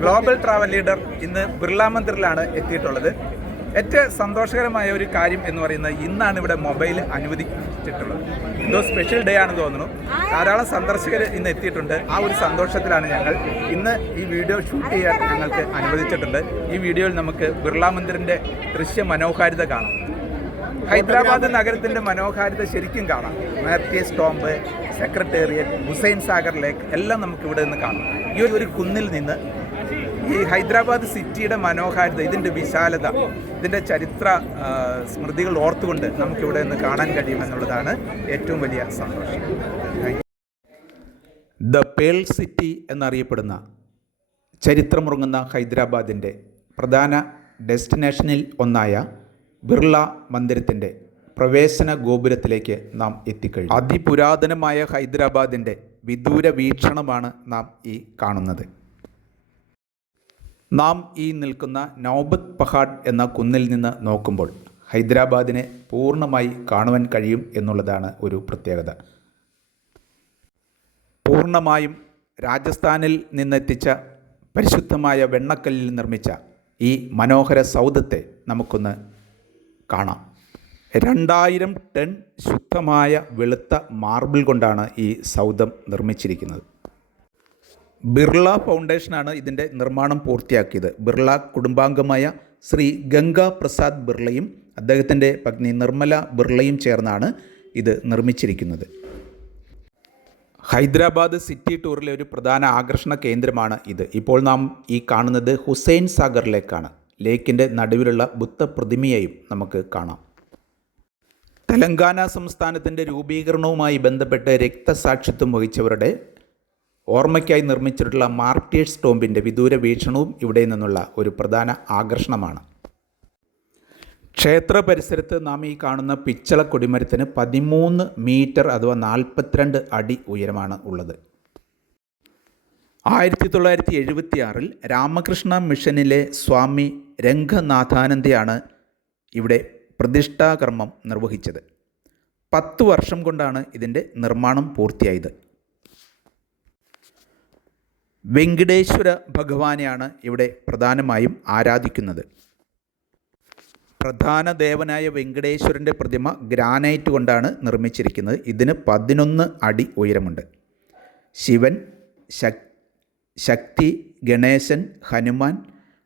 Global travel leader ഇന്ന് ബിർള മന്ദിറിലാണ് എത്തിയിട്ടുള്ളത്. ഏറ്റവും സന്തോഷകരമായ ഒരു കാര്യം എന്ന് പറയുന്നത് ഇന്നാണ് ഇവിടെ മൊബൈൽ അനുവദിച്ചിട്ടുള്ളത്. എന്തോ സ്പെഷ്യൽ ഡേ ആണെന്ന് തോന്നുന്നു. ധാരാളം സന്ദർശകർ ഇന്ന് എത്തിയിട്ടുണ്ട്. ആ ഒരു സന്തോഷത്തിലാണ് ഞങ്ങൾ ഇന്ന് ഈ വീഡിയോ ഷൂട്ട് ചെയ്യാൻ ഞങ്ങൾക്ക് അനുവദിച്ചിട്ടുണ്ട്. ഈ വീഡിയോയിൽ നമുക്ക് ബിർള മന്ദിറിൻ്റെ ദൃശ്യ മനോഹാരിത കാണാം. ഹൈദരാബാദ് നഗരത്തിൻ്റെ മനോഹാരിത ശരിക്കും കാണാം. മാർട്ടിയസ് ടോംബ്, സെക്രട്ടേറിയറ്റ്, ഹുസൈൻ സാഗർ ലേക്ക് എല്ലാം നമുക്കിവിടെ നിന്ന് കാണാം. ഈ ഒരു കുന്നിൽ നിന്ന് ഈ ഹൈദരാബാദ് സിറ്റിയുടെ മനോഹാരിത, ഇതിൻ്റെ വിശാലത, ഇതിൻ്റെ ചരിത്ര സ്മൃതികൾ ഓർത്തുകൊണ്ട് നമുക്കിവിടെ നിന്ന് കാണാൻ കഴിയുമെന്നുള്ളതാണ് ഏറ്റവും വലിയ സന്തോഷം. ദ പേൾ സിറ്റി എന്നറിയപ്പെടുന്ന ചരിത്രമുറങ്ങുന്ന ഹൈദരാബാദിൻ്റെ പ്രധാന ഡെസ്റ്റിനേഷനിൽ ഒന്നായ ബിർള മന്ദിരത്തിൻ്റെ പ്രവേശന ഗോപുരത്തിലേക്ക് നാം എത്തിക്കഴിഞ്ഞു. അതിപുരാതനമായ ഹൈദരാബാദിൻ്റെ വിദൂര വീക്ഷണമാണ് നാം ഈ കാണുന്നത്. നാം ഈ നിൽക്കുന്ന നൗബത്ത് പഹാഡ് എന്ന കുന്നിൽ നിന്ന് നോക്കുമ്പോൾ ഹൈദരാബാദിനെ പൂർണ്ണമായി കാണുവാൻ കഴിയും എന്നുള്ളതാണ് ഒരു പ്രത്യേകത. പൂർണ്ണമായും രാജസ്ഥാനിൽ നിന്നെത്തിച്ച പരിശുദ്ധമായ വെണ്ണക്കല്ലിൽ നിർമ്മിച്ച ഈ മനോഹര സൗധത്തെ നമുക്കൊന്ന് കാണാം. 2000 ടൺ ശുദ്ധമായ വെളുത്ത മാർബിൾ കൊണ്ടാണ് ഈ സൗധം നിർമ്മിച്ചിരിക്കുന്നത്. ബിർള ഫൗണ്ടേഷനാണ് ഇതിൻ്റെ നിർമ്മാണം പൂർത്തിയാക്കിയത്. ബിർള കുടുംബാംഗമായ ശ്രീ ഗംഗാ പ്രസാദ് ബിർളയും അദ്ദേഹത്തിൻ്റെ പത്നി നിർമ്മല ബിർളയും ചേർന്നാണ് ഇത് നിർമ്മിച്ചിരിക്കുന്നത്. ഹൈദരാബാദ് സിറ്റി ടൂറിലെ ഒരു പ്രധാന ആകർഷണ കേന്ദ്രമാണ് ഇത്. ഇപ്പോൾ നാം ഈ കാണുന്നത് ഹുസൈൻ സാഗർ ലേക്കാണ്. ലേക്കിൻ്റെ നടുവിലുള്ള ബുദ്ധപ്രതിമയെയും നമുക്ക് കാണാം. തെലങ്കാന സംസ്ഥാനത്തിൻ്റെ രൂപീകരണവുമായി ബന്ധപ്പെട്ട് രക്തസാക്ഷിത്വം വഹിച്ചവരുടെ ഓർമ്മയ്ക്കായി നിർമ്മിച്ചിട്ടുള്ള മാർട്ടിയേഴ്സ് ടോംബിൻ്റെ വിദൂര വീക്ഷണവും ഇവിടെ നിന്നുള്ള ഒരു പ്രധാന ആകർഷണമാണ്. ക്ഷേത്ര പരിസരത്ത് നാം ഈ കാണുന്ന പിച്ചള കൊടിമരത്തിന് 13 മീറ്റർ അഥവാ 42 അടി ഉയരമാണ് ഉള്ളത്. 1976 രാമകൃഷ്ണ മിഷനിലെ സ്വാമി രംഗനാഥാനന്ദയാണ് ഇവിടെ പ്രതിഷ്ഠാകർമ്മം നിർവഹിച്ചത്. 10 വർഷം കൊണ്ടാണ് ഇതിൻ്റെ നിർമ്മാണം പൂർത്തിയായത്. വെങ്കടേശ്വര ഭഗവാനെയാണ് ഇവിടെ പ്രധാനമായും ആരാധിക്കുന്നത്. പ്രധാന ദേവനായ വെങ്കടേശ്വരൻ്റെ പ്രതിമ ഗ്രാനൈറ്റ് കൊണ്ടാണ് നിർമ്മിച്ചിരിക്കുന്നത്. ഇതിന് 11 അടി ഉയരമുണ്ട്. ശിവൻ, ശക്തി, ഗണേശൻ, ഹനുമാൻ,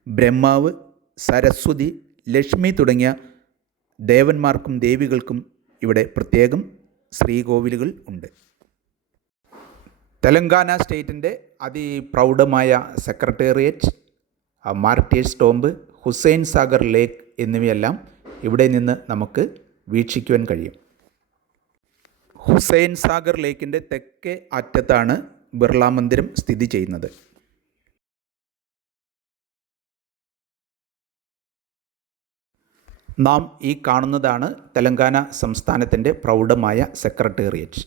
ബ്രഹ്മാവ്, സരസ്വതി, ലക്ഷ്മി തുടങ്ങിയ ദേവന്മാർക്കും ദേവികൾക്കും ഇവിടെ പ്രത്യേകം ശ്രീകോവിലുകൾ ഉണ്ട്. തെലങ്കാന സ്റ്റേറ്റിൻ്റെ അതിപ്രൗഢമായ secretariat, martyrs tomb, Hussain Sagar lake എന്നിവയെല്ലാം ഇവിടെ നിന്ന് നമുക്ക് വീക്ഷിക്കുവാൻ കഴിയും. ഹുസൈൻ സാഗർ ലേക്കിൻ്റെ തെക്കേ അറ്റത്താണ് ബിർള മന്ദിരം സ്ഥിതി ചെയ്യുന്നത്. നാം ഈ കാണുന്നതാണ് തെലങ്കാന സംസ്ഥാനത്തിൻ്റെ പ്രൗഢമായ സെക്രട്ടേറിയറ്റ്.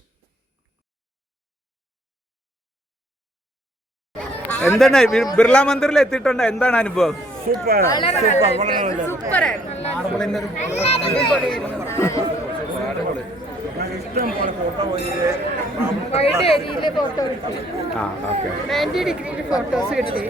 എന്താണ് ബിർള മന്ദിറിൽ എത്തിയിട്ടുണ്ട്? എന്താണ് അനുഭവം? സൂപ്പർ. ഇഷ്ടം പോലെ ഫോട്ടോ വൈഡ് ഏരിയയിലെ ഫോട്ടോ കിട്ടി. 90 ഡിഗ്രിയിൽ ഫോട്ടോസ് കിട്ടി.